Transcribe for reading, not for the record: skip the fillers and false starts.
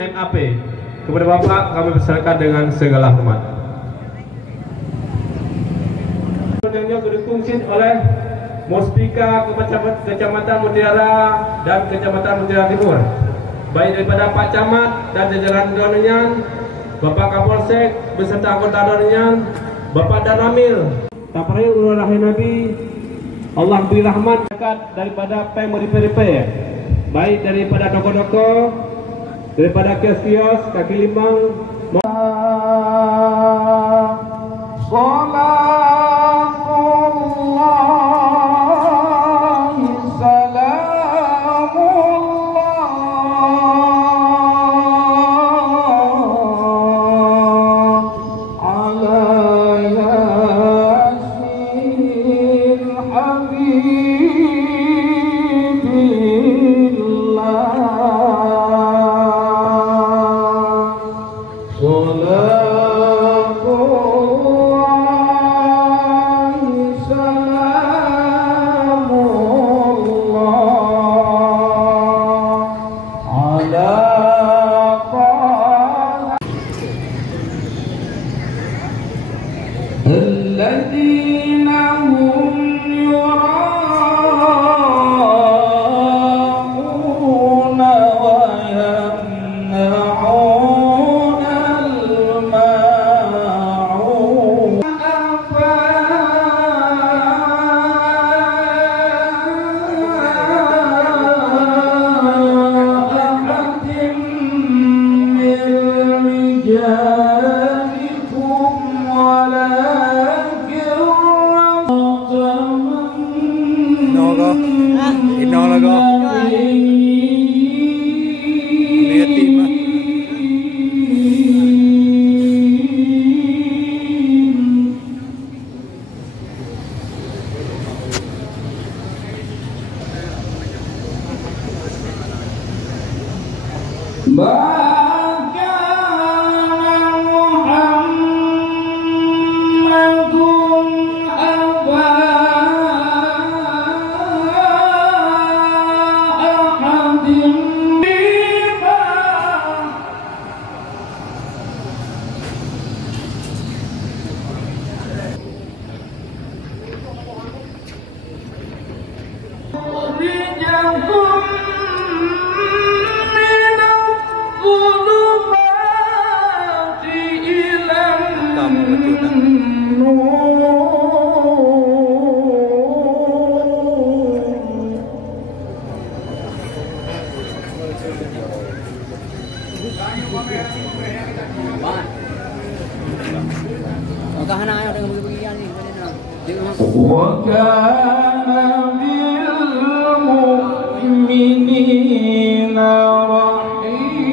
MAP. Kepada Bapak kami persilakan dengan segala hormat. Yang didukung oleh Muspika Kecamatan Mutiara dan Kecamatan Mutiara Timur, baik daripada Pak Camat dan jajaran Donanyan, Bapak Kapolsek beserta anggota Donanyan, Bapak Danamil, Taparil Urulahi Nabi, Allah beri rahmat daripada PMRP, baik daripada toko-toko, daripada kios-kios, kaki limang, الذين هم يراءون ويمنعون الماعون أحد من رجالكم ولا وكان بالمؤمنين رحيما.